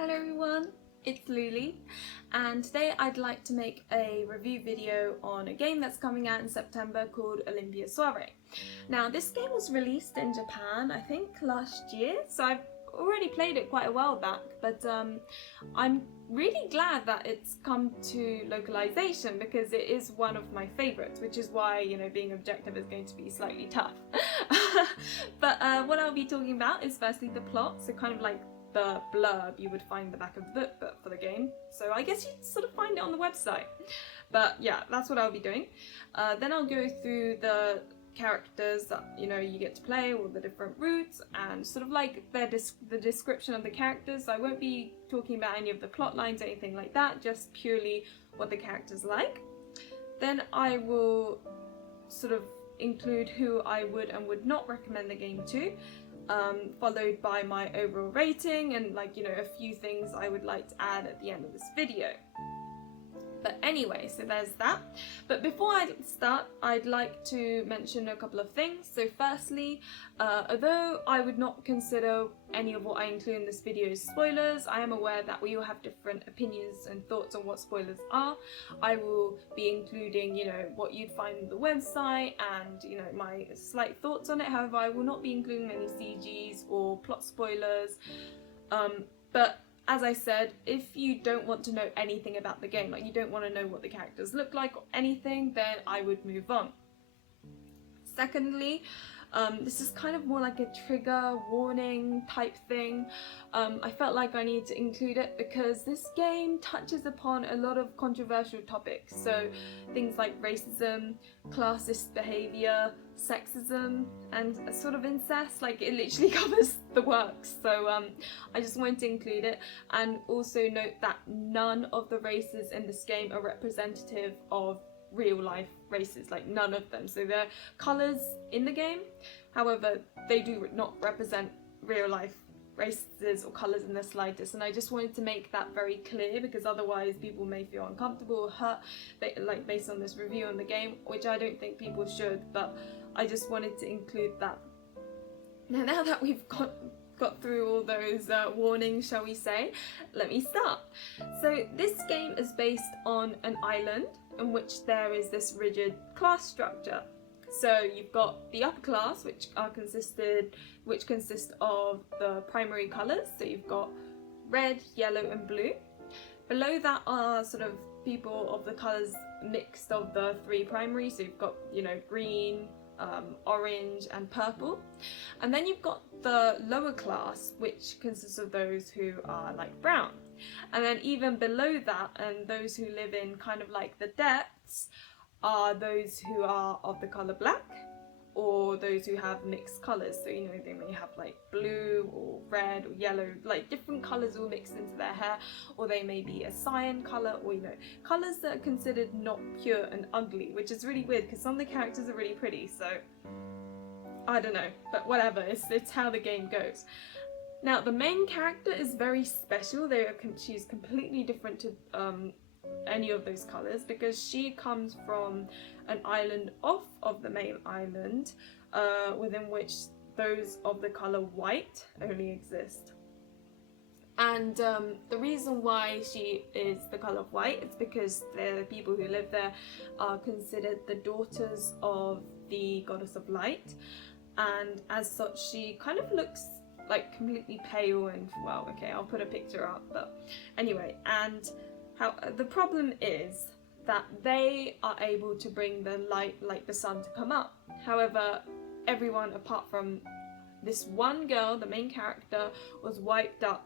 Hello everyone, it's Luli, and today I'd like to make a review video on a game that's coming out in September called Olympia Soiree. Now this game was released in Japan I think last year, so I've already played it quite a while back, but I'm really glad that it's come to localization because it is one of my favourites, which is why, you know, being objective is going to be slightly tough. But what I'll be talking about is firstly the plot, so kind of like the blurb you would find in the back of the book but for the game, so I guess you'd sort of find it on the website. But yeah, that's what I'll be doing. Then I'll go through the characters that you get to play, all the different routes, and sort of like the description of the characters. So I won't be talking about any of the plot lines or anything like that, just purely what the characters like. Then I will sort of include who I would and would not recommend the game to, followed by my overall rating and a few things I would like to add at the end of this video. But anyway, so there's that. But before I start, I'd like to mention a couple of things. So firstly, although I would not consider any of what I include in this video as spoilers, I am aware that we all have different opinions and thoughts on what spoilers are. I will be including, what you'd find on the website and, my slight thoughts on it. However, I will not be including any CGs or plot spoilers. But as I said, if you don't want to know anything about the game, like you don't want to know what the characters look like or anything, then I would move on. Secondly, this is kind of more like a trigger warning type thing. I felt like I needed to include it because this game touches upon a lot of controversial topics. So things like racism, classist behaviour, sexism, and a sort of incest. Like, it literally covers the works. So I just wanted to include it, and also note that none of the races in this game are representative of real life races, like none of them. So they're colours in the game, however they do not represent real life races or colours in the slightest, and I just wanted to make that very clear because otherwise people may feel uncomfortable or hurt based on this review on the game, which I don't think people should, but I just wanted to include that. Now that we've got through all those warnings, shall we say, let me start. So this game is based on an island in which there is this rigid class structure. So you've got the upper class, which consist of the primary colours. So you've got red, yellow and blue. Below that are sort of people of the colours mixed of the three primary. So you've got, green, orange and purple. And then you've got the lower class, which consists of those who are like brown. And then even below that, and those who live in kind of like the depths, are those who are of the colour black, or those who have mixed colours. So they may have like blue or red or yellow, like different colours all mixed into their hair, or they may be a cyan colour, or colours that are considered not pure and ugly, which is really weird because some of the characters are really pretty, so I don't know, but whatever, it's how the game goes. Now the main character is very special. She's completely different to any of those colours because she comes from an island off of the main island, within which those of the colour white only exist. And the reason why she is the colour of white is because the people who live there are considered the daughters of the goddess of light, and as such she kind of looks like completely pale and, well, okay, I'll put a picture up, but anyway. And the problem is that they are able to bring the light, like the sun, to come up. However, everyone apart from this one girl, the main character, was wiped out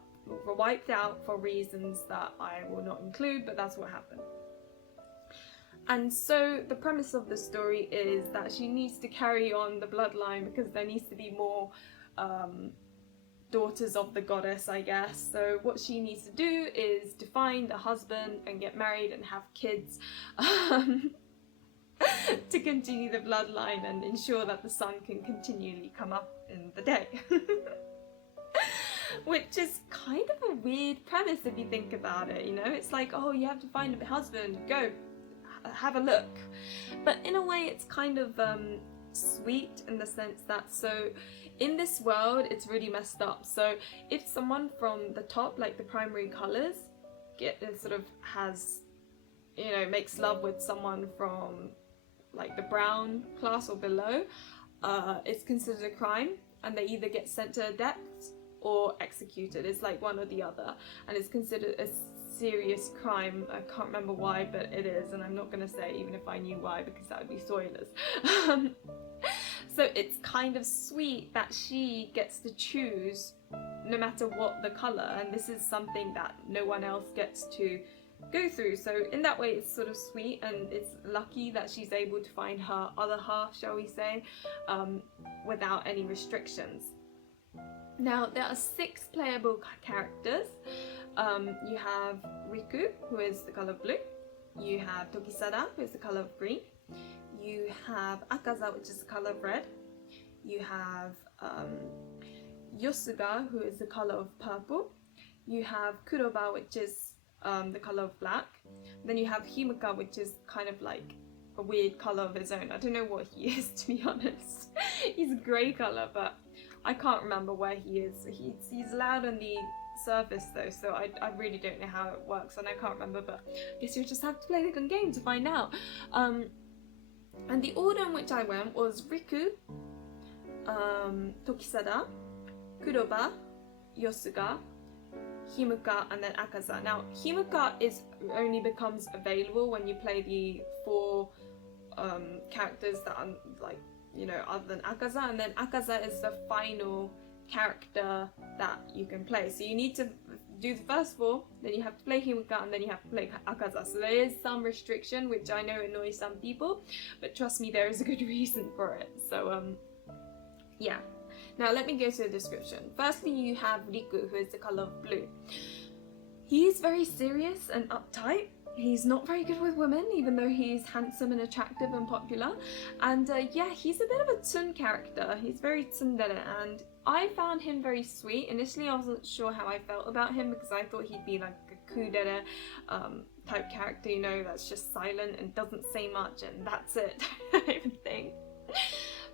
for reasons that I will not include, but that's what happened. And so the premise of the story is that she needs to carry on the bloodline because there needs to be more daughters of the goddess, I guess. So what she needs to do is to find a husband and get married and have kids to continue the bloodline and ensure that the sun can continually come up in the day. Which is kind of a weird premise if you think about it, it's like, oh, you have to find a husband, go have a look. But in a way it's kind of sweet in the sense that, so in this world it's really messed up. So if someone from the top, like the primary colors, sort of has, you know, makes love with someone from like the brown class or below, it's considered a crime, and they either get sent to death or executed. It's like one or the other, and it's considered a serious crime. I can't remember why, but it is, and I'm not going to say even if I knew why, because that would be spoilers. So it's kind of sweet that she gets to choose no matter what the colour, and this is something that no one else gets to go through. So in that way it's sort of sweet, and it's lucky that she's able to find her other half, shall we say, without any restrictions. Now there are 6 playable characters. You have Riku, who is the colour of blue. You have Tokisada, who is the colour of green. You have Akaza, which is the colour of red. You have Yosuga, who is the colour of purple. You have Kuroba, which is the colour of black. Then you have Himuka, which is kind of like a weird colour of his own. I don't know what he is, to be honest. He's a grey colour, but I can't remember where he is. He's loud on the surface though, so I really don't know how it works, and I can't remember, but I guess you'll just have to play the game to find out. And the order in which I went was Riku, Tokisada, Kuroba, Yosuga, Himuka, and then Akaza. Now Himuka only becomes available when you play the 4 characters that are like, you know, other than Akaza, and then Akaza is the final character that you can play. So you need to do the first 4, then you have to play Himuka, and then you have to play Akaza. So there is some restriction, which I know annoys some people, but trust me, there is a good reason for it. So yeah. Now let me go to the description. Firstly, you have Riku, who is the colour of blue. He's very serious and uptight. He's not very good with women, even though he's handsome and attractive and popular. And yeah, he's a bit of a tsun character. He's very tsundere, and I found him very sweet. Initially, I wasn't sure how I felt about him, because I thought he'd be like a kudere type character, you know, that's just silent and doesn't say much, and that's it, type of thing.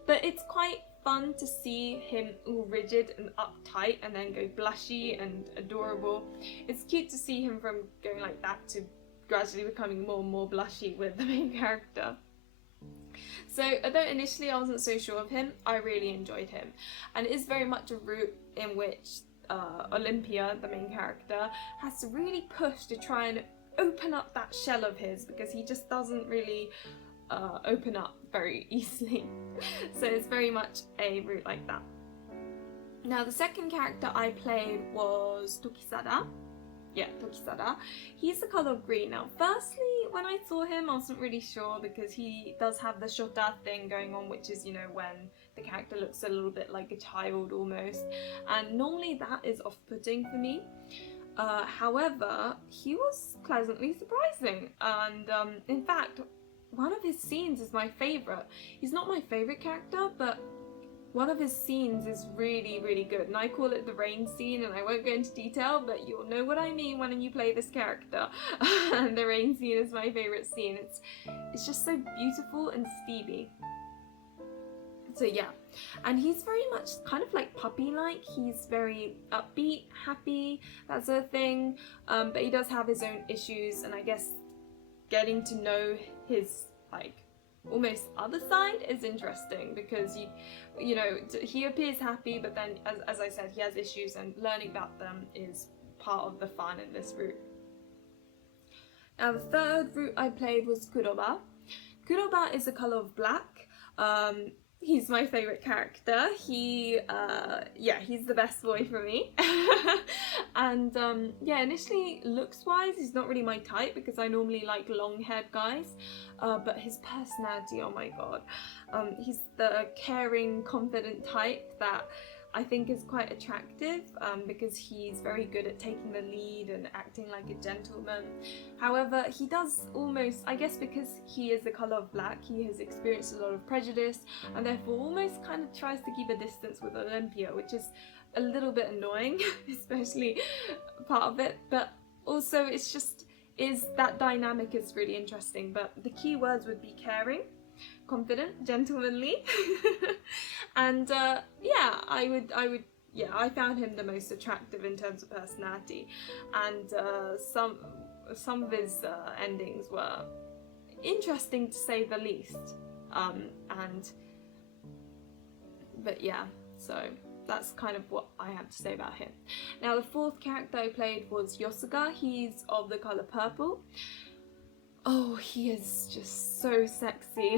But it's quite fun to see him all rigid and uptight and then go blushy and adorable. It's cute to see him from going like that to gradually becoming more and more blushy with the main character. So although initially I wasn't so sure of him, I really enjoyed him, and it is very much a route in which Olympia, the main character, has to really push to try and open up that shell of his, because he just doesn't really open up very easily. So it's very much a route like that. Now the second character I played was Tokisada. Yeah, Tokisada. He's the colour of green. Now firstly, when I saw him, I wasn't really sure, because he does have the shota thing going on, which is, you know, when the character looks a little bit like a child almost, and normally that is off-putting for me. However, he was pleasantly surprising, and in fact, one of his scenes is my favourite. He's not my favourite character, but one of his scenes is really, really good, and I call it the rain scene, and I won't go into detail, but you'll know what I mean when you play this character. And the rain scene is my favourite scene. It's just so beautiful and steamy. So yeah, and he's very much kind of like puppy-like. He's very upbeat, happy, that sort of thing, but he does have his own issues, and I guess getting to know his like almost other side is interesting, because you know, he appears happy, but then as I said, he has issues, and learning about them is part of the fun in this route. Now the third route I played was Kuroba. Kuroba is the colour of black. He's my favourite character. Yeah, he's the best boy for me. And yeah, initially looks wise, he's not really my type, because I normally like long haired guys, but his personality, oh my god. He's the caring, confident type that I think is quite attractive, because he's very good at taking the lead and acting like a gentleman. However, he does almost, I guess because he is the colour of black, he has experienced a lot of prejudice, and therefore almost kind of tries to keep a distance with Olympia, which is a little bit annoying, especially part of it, but also that dynamic is really interesting. But the key words would be caring, confident, gentlemanly, and I found him the most attractive in terms of personality, and some of his endings were interesting to say the least. But yeah, so that's kind of what I have to say about him. Now the fourth character I played was Yosuga. He's of the colour purple. Oh, he is just so sexy.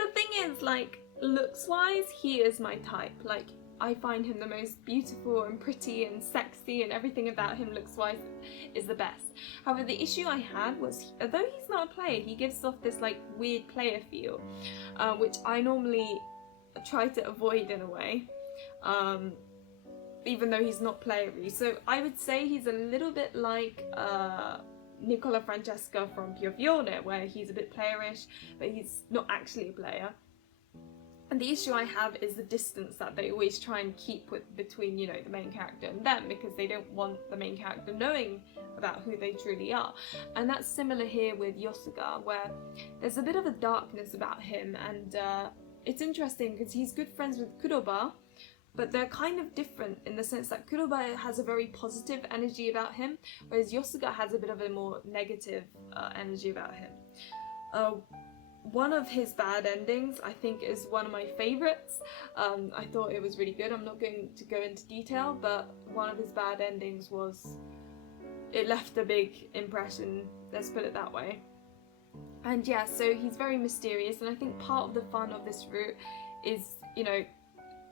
The thing is, like, looks wise, he is my type. Like, I find him the most beautiful and pretty and sexy, and everything about him looks wise is the best. However, the issue I had was, although he's not a player, he gives off this like weird player feel, which I normally try to avoid in a way, even though he's not playery. So I would say he's a little bit like Nicola Francesca from Pure Fiore, where he's a bit playerish, but he's not actually a player. And the issue I have is the distance that they always try and keep between, you know, the main character and them, because they don't want the main character knowing about who they truly are. And that's similar here with Yosuga, where there's a bit of a darkness about him, and it's interesting because he's good friends with Kuroba, but they're kind of different in the sense that Kuroba has a very positive energy about him, whereas Yosuga has a bit of a more negative energy about him. One of his bad endings, I think, is one of my favourites. I thought it was really good. I'm not going to go into detail, but one of his bad endings was, it left a big impression, let's put it that way. And yeah, so he's very mysterious, and I think part of the fun of this route is, you know,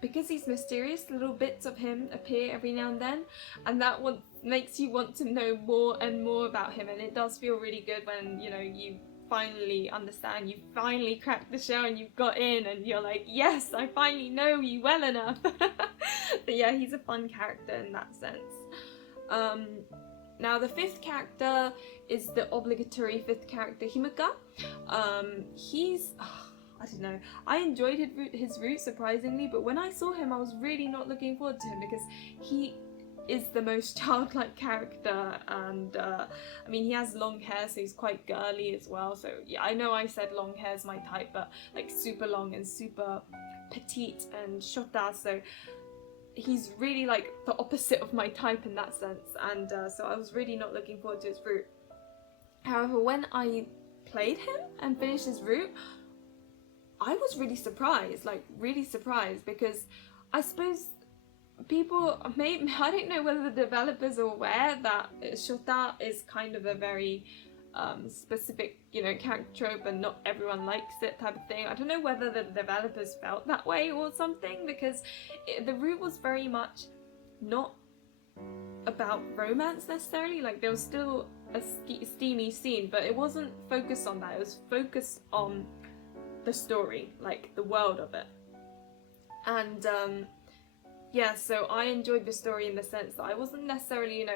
because he's mysterious, little bits of him appear every now and then, and that makes you want to know more and more about him, and it does feel really good when, you know, you finally understand, you finally cracked the shell and you've got in, and you're like, yes, I finally know you well enough. But yeah, he's a fun character in that sense. Now the fifth character is the obligatory fifth character, Himuka. He's, I don't know, I enjoyed his route surprisingly, but when I saw him I was really not looking forward to him, because he is the most childlike character, and I mean, he has long hair, so he's quite girly as well. So yeah, I know I said long hair is my type, but like super long and super petite and shota, so he's really like the opposite of my type in that sense, and so I was really not looking forward to his route. However, when I played him and finished his route, I was really surprised, because I suppose people, maybe, I don't know whether the developers are aware that shota is kind of a very specific, you know, character trope, and not everyone likes it type of thing. I don't know whether the developers felt that way or something, because the route was very much not about romance necessarily. Like, there was still a steamy scene, but it wasn't focused on that. It was focused on the story, like the world of it. And yeah, so I enjoyed the story in the sense that I wasn't necessarily, you know,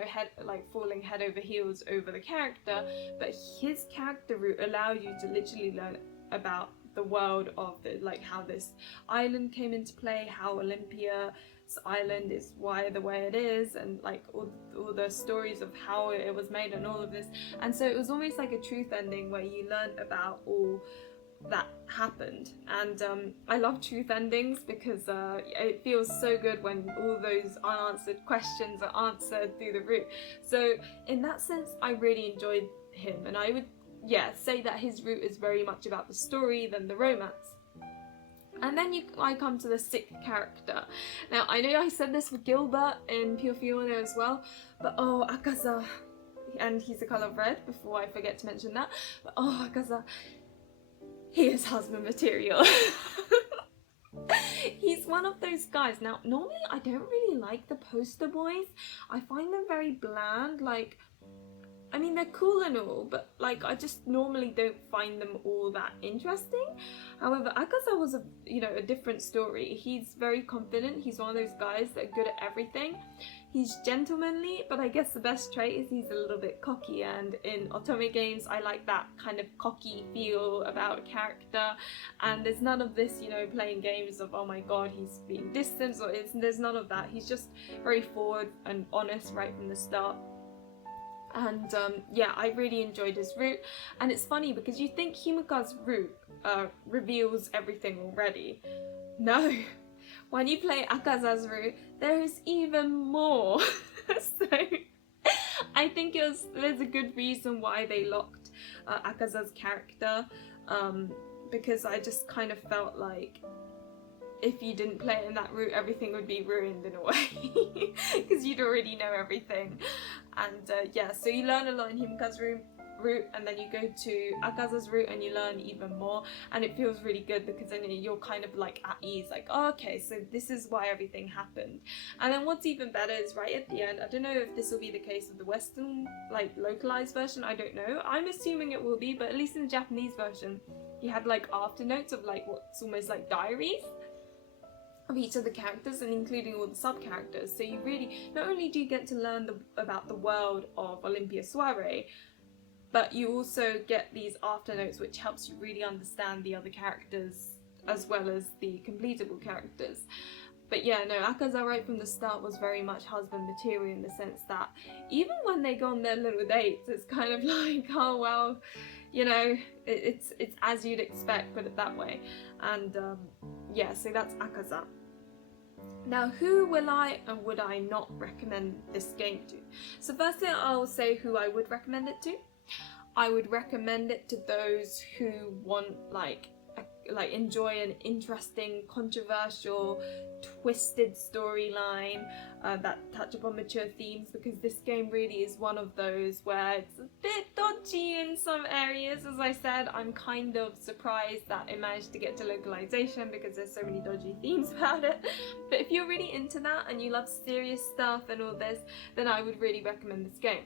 falling head over heels over the character, but his character route allowed you to literally learn about the world of like how this island came into play, how Olympia's island is the way it is, and like all the stories of how it was made and all of this. And so it was almost like a truth ending where you learned about all that happened, and I love truth endings because it feels so good when all those unanswered questions are answered through the route. So in that sense, I really enjoyed him, and I would say that his route is very much about the story than the romance. And then I come to the sixth character. Now I know I said this for Gilbert in Pure Fiore as well, but oh, Akaza, and he's the colour of red, before I forget to mention that, but oh, Akaza, he is husband material. He's one of those guys. Now, normally I don't really like the poster boys. I find them very bland. Like, I mean, they're cool and all, but like, I just normally don't find them all that interesting. However, Akaza was a different story. He's very confident. He's one of those guys that are good at everything. He's gentlemanly, but I guess the best trait is he's a little bit cocky, and in Otome games I like that kind of cocky feel about a character, and there's none of this, you know, playing games of, oh my god, he's being distant, or there's none of that. He's just very forward and honest right from the start. And yeah, I really enjoyed his route. And it's funny because you think Himuka's route reveals everything already. No, when you play Akaza's route, there is even more. So I think there's a good reason why they locked Akaza's character, because I just kind of felt like if you didn't play it in that route, everything would be ruined in a way, because you'd already know everything. And yeah, so you learn a lot in Himuka's route, and then you go to Akaza's route and you learn even more, and it feels really good because then you're kind of like at ease, like, oh, okay, so this is why everything happened. And then what's even better is right at the end, I don't know if this will be the case with the Western, like, localized version, I don't know, I'm assuming it will be, but at least in the Japanese version, you had like after notes of like what's almost like diaries of each of the characters, and including all the sub-characters. So you really, not only do you get to learn about the world of Olympia Soiree, but you also get these after notes which helps you really understand the other characters as well as the completable characters. But yeah, no, Akaza right from the start was very much husband material in the sense that even when they go on their little dates, it's kind of like, oh well, you know, it's as you'd expect, put it that way. And yeah, so that's Akaza. Now, who will I and would I not recommend this game to? So firstly, I'll say who I would recommend it to. I would recommend it to those who want like enjoy an interesting, controversial, twisted storyline that touch upon mature themes, because this game really is one of those where it's a bit dodgy in some areas. As I said, I'm kind of surprised that it managed to get to localization because there's so many dodgy themes about it. But if you're really into that and you love serious stuff and all this, then I would really recommend this game.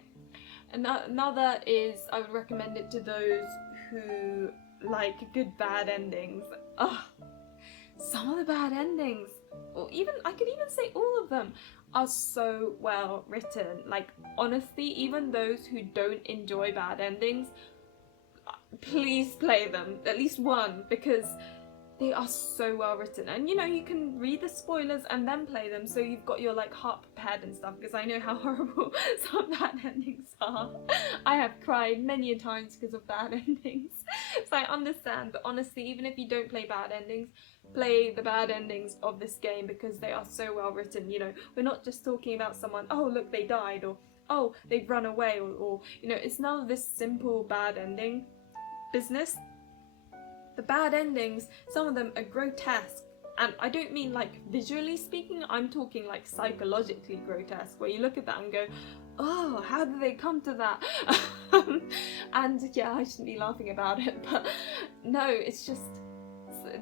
Another is I would recommend it to those who like good bad endings. Oh, some of the bad endings, or even I could even say all of them, are so well written. Like honestly, even those who don't enjoy bad endings, please play them, at least one, because they are so well written. And you know, you can read the spoilers and then play them, so you've got your like heart prepared and stuff, because I know how horrible some bad endings are. I have cried many a times because of bad endings, so I understand. But honestly, even if you don't play bad endings, play the bad endings of this game because they are so well written. You know, we're not just talking about someone, oh look, they died, or oh, they've run away, or you know, it's none of this simple bad ending business. The bad endings, some of them are grotesque, and I don't mean like visually speaking, I'm talking like psychologically grotesque, where you look at that and go, oh, how did they come to that? And yeah, I shouldn't be laughing about it, but no, it's just,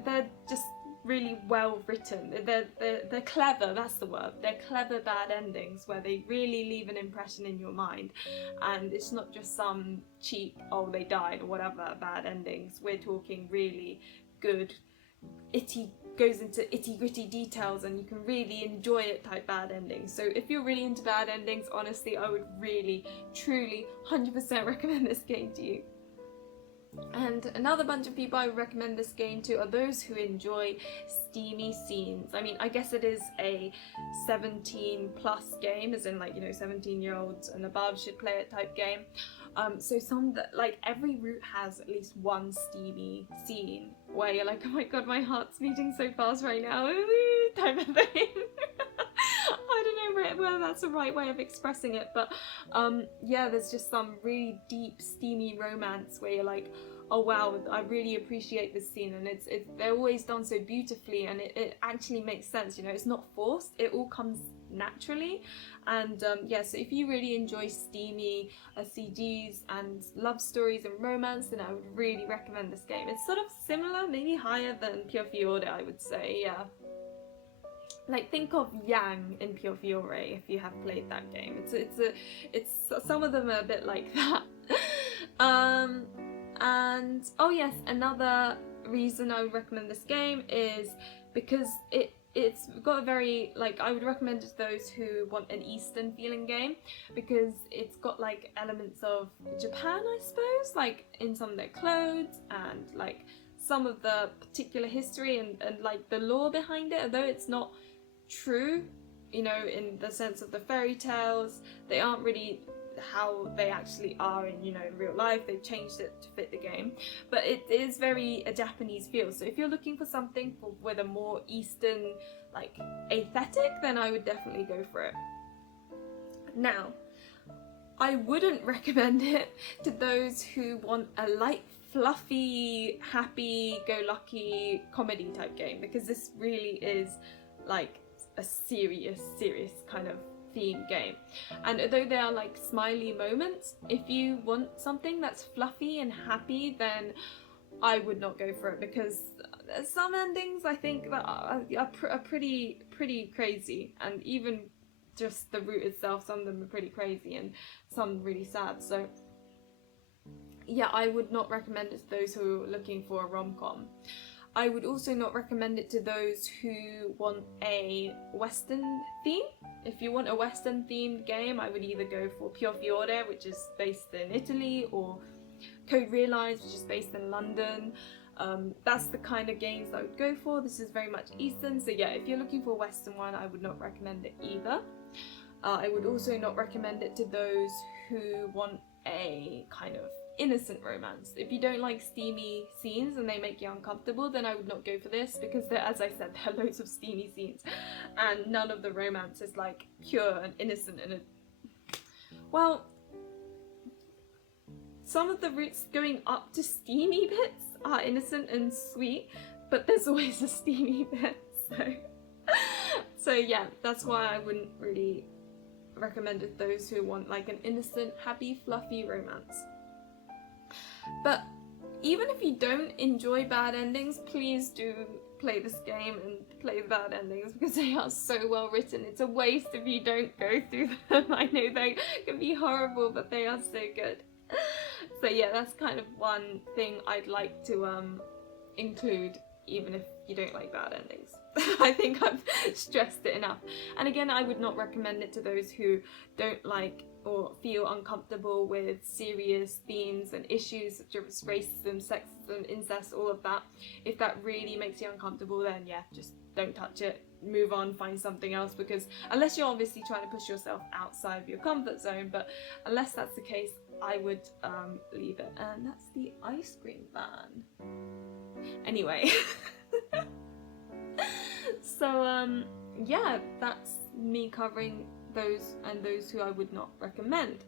they're just really well written. They're clever, that's the word. They're clever bad endings where they really leave an impression in your mind, and it's not just some cheap, oh they died or whatever bad endings. We're talking really good, goes into itty gritty details and you can really enjoy it type bad endings. So if you're really into bad endings, honestly, I would really, truly, 100% recommend this game to you. And another bunch of people I would recommend this game to are those who enjoy steamy scenes. I mean, I guess it is a 17 plus game, as in like, you know, 17-year-olds and above should play it type game. So some that, like, every route has at least one steamy scene where you're like, oh my god, my heart's beating so fast right now, type of thing. I don't know whether that's the right way of expressing it, but yeah, there's just some really deep, steamy romance where you're like, oh wow, I really appreciate this scene, and they're always done so beautifully, and it actually makes sense, you know, it's not forced, it all comes naturally. And yeah, so if you really enjoy steamy CGs and love stories and romance, then I would really recommend this game. It's sort of similar, maybe higher than Pure Fiore, I would say, yeah. Like, think of Yang in Pure Fiore if you have played that game. It's some of them are a bit like that. And oh yes, another reason I would recommend this game is because it's got a very, like, I would recommend it to those who want an Eastern feeling game, because it's got like elements of Japan, I suppose, like in some of their clothes and like some of the particular history and like the lore behind it, although it's not true, you know, in the sense of the fairy tales, they aren't really how they actually are in, you know, in real life. They've changed it to fit the game, but it is very a Japanese feel. So if you're looking for something with a more Eastern, like, aesthetic, then I would definitely go for it. Now, I wouldn't recommend it to those who want a light, fluffy, happy-go-lucky comedy type game, because this really is like a serious kind of theme game. And although there are like smiley moments, if you want something that's fluffy and happy, then I would not go for it, because there's some endings I think that are pretty crazy, and even just the route itself, some of them are pretty crazy and some really sad. So yeah, I would not recommend it to those who are looking for a rom-com. I would also not recommend it to those who want a Western theme. If you want a Western themed game, I would either go for Pure Fiore, which is based in Italy, or Code Realized, which is based in London. That's the kind of games I would go for. This is very much Eastern, so yeah, if you're looking for a Western one, I would not recommend it either. I would also not recommend it to those who want a kind of innocent romance. If you don't like steamy scenes and they make you uncomfortable, then I would not go for this, because there, as I said, there are loads of steamy scenes and none of the romance is like pure and innocent, and well, some of the routes going up to steamy bits are innocent and sweet, but there's always a steamy bit, so yeah, that's why I wouldn't really recommend it to those who want like an innocent, happy, fluffy romance. But even if you don't enjoy bad endings, please do play this game and play the bad endings, because they are so well written. It's a waste if you don't go through them. I know they can be horrible, but they are so good. So yeah, that's kind of one thing I'd like to include, even if you don't like bad endings. I think I've stressed it enough. And again, I would not recommend it to those who don't like or feel uncomfortable with serious themes and issues such as racism, sexism, incest, all of that. If that really makes you uncomfortable, then yeah, just don't touch it. Move on, find something else, because unless you're obviously trying to push yourself outside of your comfort zone, but unless that's the case, I would leave it. And that's the ice cream van. Anyway. So yeah, that's me covering those and those who I would not recommend.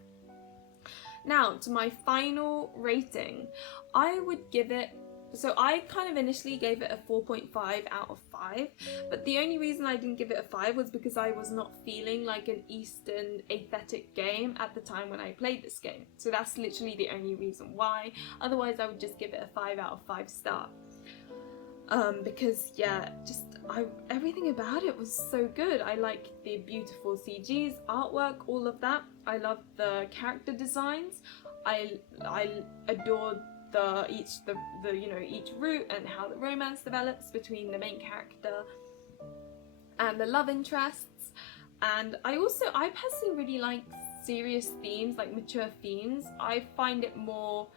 Now to my final rating, I would give it, so I kind of initially gave it a 4.5 out of 5, but the only reason I didn't give it a 5 was because I was not feeling like an Eastern aesthetic game at the time when I played this game. So that's literally the only reason why. Otherwise I would just give it a 5 out of 5 star. Because yeah, just everything about it was so good. I like the beautiful CGs, artwork, all of that. I love the character designs. I adored each route and how the romance develops between the main character and the love interests. And I personally really like serious themes, like mature themes. I find it more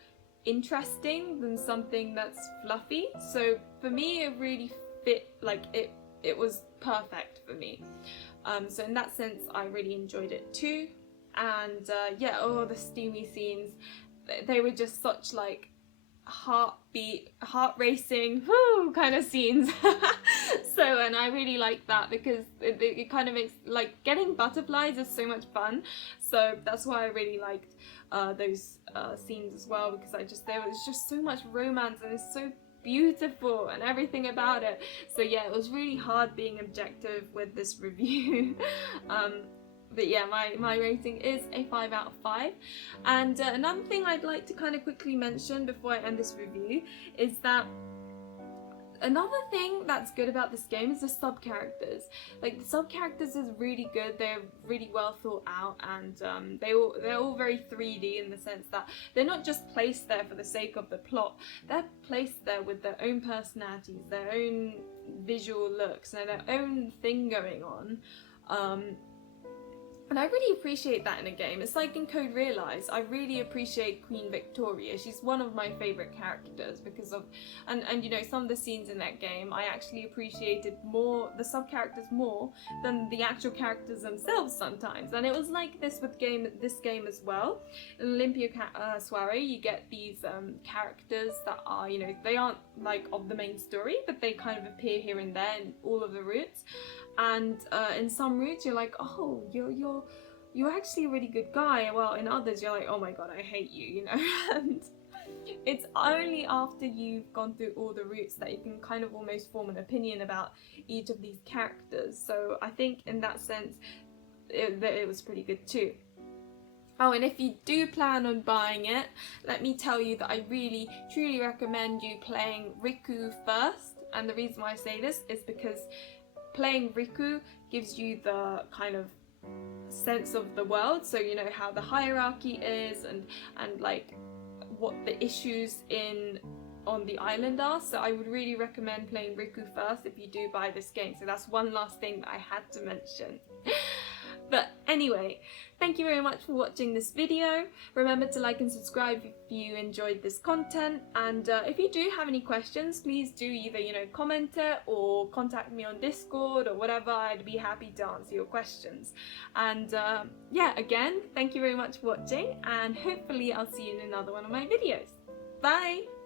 interesting than something that's fluffy. So for me, it really fit, like it was perfect for me. So in that sense, I really enjoyed it too. And yeah, oh, the steamy scenes, they were just such like heart racing, whoo, kind of scenes. So, and I really like that, because it kind of makes, like, getting butterflies is so much fun. So that's why I really liked those scenes as well, because there was just so much romance, and it's so beautiful and everything about it. So yeah, it was really hard being objective with this review. But yeah, my rating is a 5 out of 5. And another thing I'd like to kind of quickly mention before I end this review is that another thing that's good about this game is the sub-characters. Like, the sub-characters is really good, they're really well thought out, and they're all very 3D in the sense that they're not just placed there for the sake of the plot, they're placed there with their own personalities, their own visual looks, and their own thing going on. And I really appreciate that in a game. It's like in Code Realize, I really appreciate Queen Victoria. She's one of my favourite characters because of, and you know, some of the scenes in that game, I actually appreciated more, the sub-characters more than the actual characters themselves sometimes. And it was like this with this game as well. In Olympia Soiree, you get these characters that are, you know, they aren't like of the main story, but they kind of appear here and there in all of the routes. And in some routes you're like, oh, you're actually a really good guy. Well, in others you're like, oh my god, I hate you, you know. And it's only after you've gone through all the routes that you can kind of almost form an opinion about each of these characters. So I think in that sense it was pretty good too. Oh, and if you do plan on buying it, let me tell you that I really truly recommend you playing Riku first. And the reason why I say this is because playing Riku gives you the kind of sense of the world, so you know how the hierarchy is and like what the issues on the island are. So I would really recommend playing Riku first if you do buy this game. So that's one last thing that I had to mention. But anyway, thank you very much for watching this video. Remember to like and subscribe if you enjoyed this content, and if you do have any questions, please do either, you know, comment it or contact me on Discord or whatever. I'd be happy to answer your questions. And yeah, again, thank you very much for watching, and hopefully I'll see you in another one of my videos. Bye!